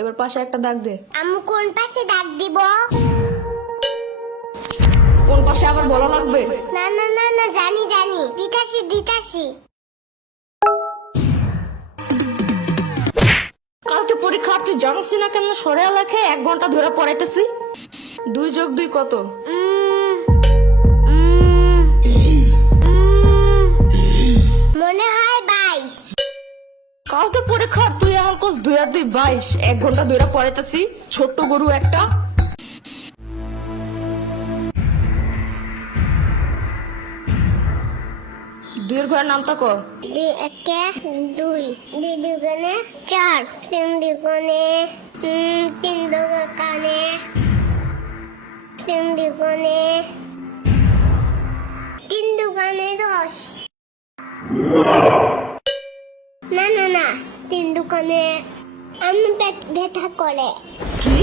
এবার পাশে একটা দাগ দে। আমি কোন পাশে দাগ দিব? কোন পাশে আবার বলা লাগবে? না না না না, জানি জানি, দিতাছি। কালকে পরীক্ষা, তুই জানিস না কেমন সরে লেখে 1 ঘন্টা ধরে পড়াইতেছি। 2 + 2 কত? মনে হয় 22। কালকে পরীক্ষা, তুই আমার কোস 2 আর 2 22। 1 ঘন্টা ধরে পড়াইতেছি, ছোট্ট গরু একটা। দুইয়ের ঘরের নামটা ক? 2 1 2 2 দুগুণে 4, 3 দুগুণে 3 দুগুণে 3 দুগুণে 10। না না না, 3 দুগুণে আমি পেট ব্যথা করে। কি?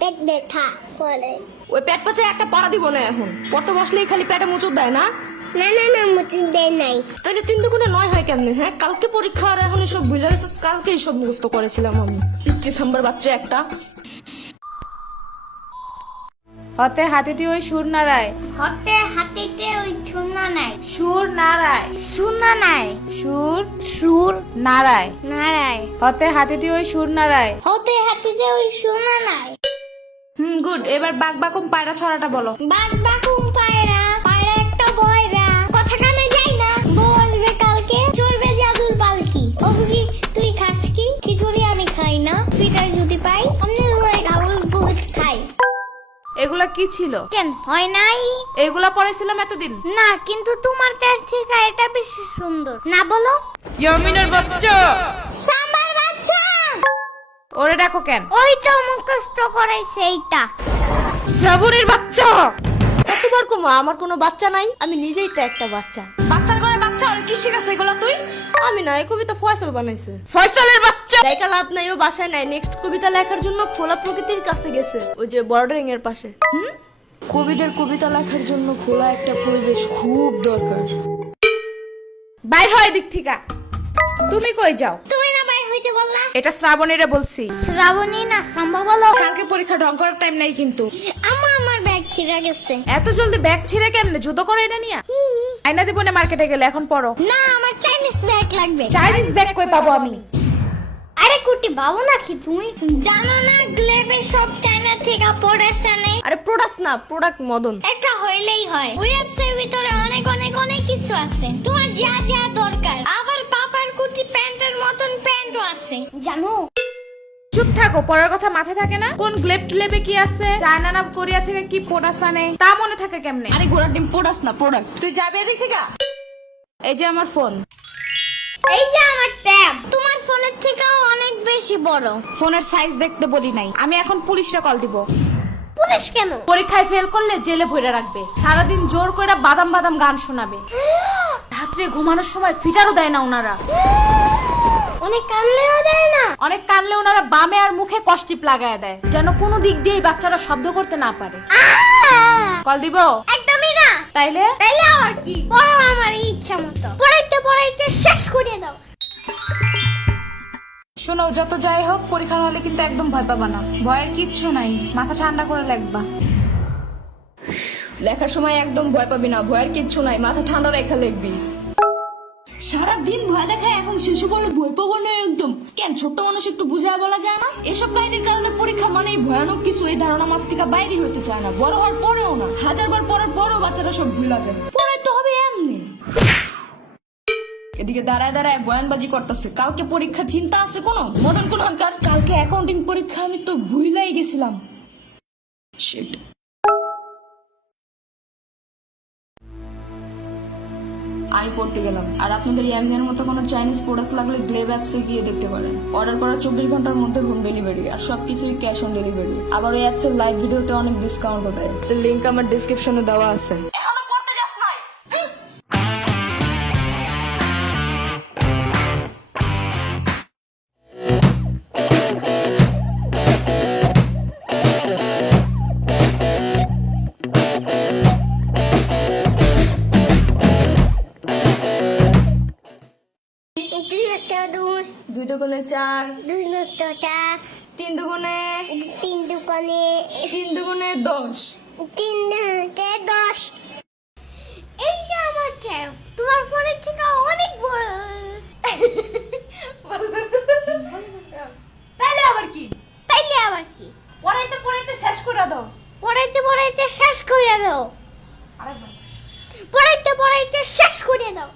পেট ব্যথা করে। ওই পেট পাচে একটা পাড়া দিব না এখন। পড়তে বসলেই খালি পেটে মুচুর দেয় না? না না না, মুচি দেয় নাই। তাহলে 3 দুগুণে 9 হয় কেমনে? হ্যাঁ, কালকে পরীক্ষা আর এখন এসব ভুলে গেছিস? কালকে এইসব মুখস্থ করেছিলাম আমি। ডিসেম্বর বাচ্চা একটা। হতে হাতিটি ওই সুর নাড়ায়। হতে হাতিতে ওই শূন্য নাই। সুর নাড়ায়। শূন্য নাই। সুর নাড়ায়। নারায়। হতে হাতিটি ওই সুর নাড়ায়। হতে হাতিতে ওই শূন্য নাই। গুড। এবার বাক বাকুম পায়রা ছড়াটা বলো। বাস বাকুম পায়রা, পায়রা একটা বয়রা, কথা কানে যাই না, বউ আসবে কালকে, চলবে জাদুর পালকি। ও বুঝি তুই খাস কি? খিচুড়ি আমি খাই না, পিঠার যদি পাই আমি খাবো, বহুত খাই। এগুলা কি ছিল? কেন হয় নাই? এগুলা পড়াইছিলাম এতদিন। না, কিন্তু তোমার কাছ থেকে এটা বেশি সুন্দর। না বলো? ইয়ামিনের বাচ্চা। সাম্বার বাচ্চা। ওরে ডাকো কেন? ওই তো মুখস্থ করাইছে এইটা। শ্রাবণীর বাচ্চা। কতবার কমা, আমার কোনো বাচ্চা নাই, আমি নিজেই তো একটা বাচ্চা। বাচ্চার ঘরে বাচ্চা, আর কি শিখাছে এগুলা তুই? আমি না, এই কবিতা ফয়সাল বানাইছে। ফয়সালের বাচ্চা। লেখা লাভ নাই, ও বাসায় নাই। নেক্সট কবিতা লেখার জন্য খোলা প্রকৃতির কাছে গেছে, ওই যে বর্ডারিং এর পাশে। কবিদের কবিতা লেখার জন্য খোলা একটা পরিবেশ খুব দরকার। বাইর হয় দিক থেকে। তুমি কই যাও? তুমি না বাইর হইতে বললা? এটা শ্রাবণীরে বলছি। শ্রাবণী না সম্ভব বলো। কালকে পরীক্ষা ঢং করার টাইম নাই কিন্তু। আমার ব্যাগ ছিঁড়ে গেছে। এত জলদি ব্যাগ ছিঁড়ে কেমনে? জুতো করে এটা নিয়া আইনা দিব না মার্কেটে গেলে। এখন পড়ো। না, আমার চাইনিজ ব্যাগ লাগবে। চাইনিজ ব্যাগ কই পাবো আমি? আরে কুটি, ভাবো নাকি তুমি? জানো না গ্লেবে সব চায়না থেকে পড়েছে নে। আরে প্রোডাক্ট না, প্রোডাক্ট মদন। একটা হইলেই হয়। ওয়েবসাইটের ভিতরে অনেক অনেক অনেক কিছু আছে, তোমার যা যা দরকার। আবার পাপার কুটি প্যান্টের মতন প্যান্টও আছে, জানো? চুপ থাকো, পড়ার কথা মাথায় থাকে না? কোন গ্লেব টিলেবে কি আছে, চায়না না কোরিয়া থেকে কি প্রোডাক্ট আনে, তা মনে থাকে কেমনে? আরে ঘোড়ার ডিম প্রোডাক্ট না, প্রোডাক্ট। তুই যাবে এদিক থেকে। এই যে আমার ফোন। এই যে আমার ট্যাব, তোমার ফোনের থেকেও অনেক বেশি বড়। ফোনের সাইজ দেখতে বলি নাই। আমি এখন পুলিশে কল দিব। পুলিশ কেন? পরীক্ষায় ফেল করলে জেলে ভরে রাখবে। সারাদিন জোর করে বাদাম বাদাম গান শোনাবে। রাত্রে ঘুমানোর সময় ফিটারও দেয় না ওনারা। অনেক কানলেও দেয় না। অনেক কানলে ওনারা বামে আর মুখে কষ্টিপ লাগায় দেয়, যেন কোনো দিক দিয়ে বাচ্চারা শব্দ করতে না পারে। কল দিব? একদমই না। তাইলে আর কি, পড়ো আমার ইচ্ছা মতো। পড়াইতে শেষ করে দাও। শোনো, যত যাই হোক পরীক্ষার হলে কিন্তু একদম ভয় পাবা না। ভয়ের কিচ্ছু নাই, মাথা ঠান্ডা করে লিখবা। লেখার সময় একদম ভয় পাবি না, ভয়ের কিচ্ছু নাই, মাথা ঠান্ডা রেখে লিখবি। সারাদিন ভয় দেখায়, এখন শেষে বলে ভয় পাবো না একদম। কেন, ছোট্ট মানুষ একটু বুঝায় বলা যায় না? এসব কাহিনীর কারণে পরীক্ষা মানে ভয়ানক কিছু, এই ধারণা মাথা থেকে বাইরে হতে চায় না। বড় হওয়ার পরেও না, 1000বার পড়ার পরেও বাচ্চারা সব ভুলা যায়। পরে তো হবে এমনি। এদিকে দাঁড়ায় দাঁড়ায় বয়ানবাজি করতেছে। কালকে পরীক্ষা, চিন্তা আছে কোনো? মদন কোন হনকার, কালকে অ্যাকাউন্টিং পরীক্ষা, আমি তো ভুলাই গেছিলাম। শিট। আমি পড়তে গেলাম। আর আপনাদের ইয়ামিনের মতো কোনো চাইনিজ প্রোডাক্ট লাগলে গ্লেব অ্যাপসে গিয়ে দেখতে পারেন। অর্ডার করার 24 ঘন্টার মধ্যে হোম ডেলিভারি, আর সবকিছুই ক্যাশ অন ডেলিভারি। আবার ওই অ্যাপসের লাইভ ভিডিওতে অনেক ডিসকাউন্টও দেয়। লিংক আমার ডেসক্রিপশনে দেওয়া আছে। দুই একটা দুই, 2 দুগুণে 4, দুই একটা চার, 3 দুগুণে তিন দোকানে 3 দুগুণে 10। তিন দুগুণে 10। এই যে আমার ট্যাব, তোমার ফোনের থেকে অনেক বড়। তাইলে আবার কি? তাইলে আবার কি? পড়াইতে পড়াইতে শেষ করে দাও। পড়াইতে পড়াইতে শেষ করে দাও। আরেকবার। পড়াইতে পড়াইতে শেষ করে দাও।